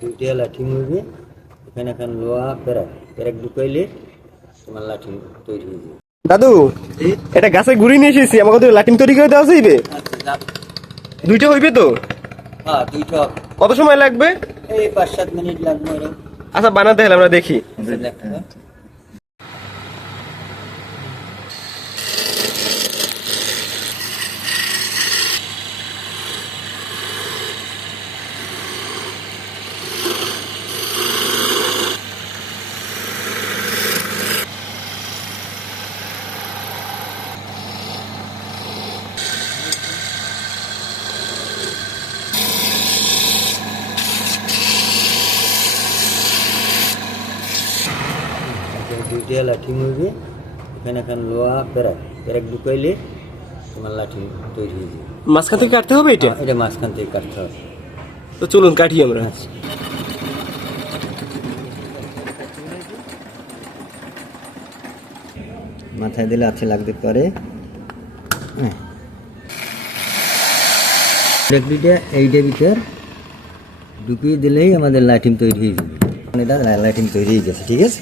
দুইটা লাঠি মুড়বে, এখানে এখন লোহা পেরাক পেরাক ঢুকাইলে তোমার লাঠি তৈরি হয়ে যাবে। দাদু এটা গাছে ঘুরি নিয়ে এসেছি, আমাকে তো লাটিম তৈরি করে দেওয়া যাইবে? দুইটা হইবে তো? হ্যাঁ, দুইটা। কত সময় লাগবে? এই 5-7 মিনিট লাগবে এরকম। আচ্ছা বানাতে হলে আমরা দেখি। দুইটা লাঠি মুড়বে, এখানে এখন লোহা পেরাক পেরাক ঢুকাইলে তোমার লাঠি তৈরি হয়ে যাবে। মাঝখান থেকে কাটতে হবে এটা? এটা মাঝখান থেকে কাটতে হবে। তো চলুন কাটি আমরা। মাথায় দিলে আছে লাগতে পারে। এইটার ভিতর ঢুকিয়ে দিলেই আমাদের লাইটিং তৈরি হয়ে যাবে। এটা লাইটিং তৈরি হয়ে গেছে, ঠিক আছে।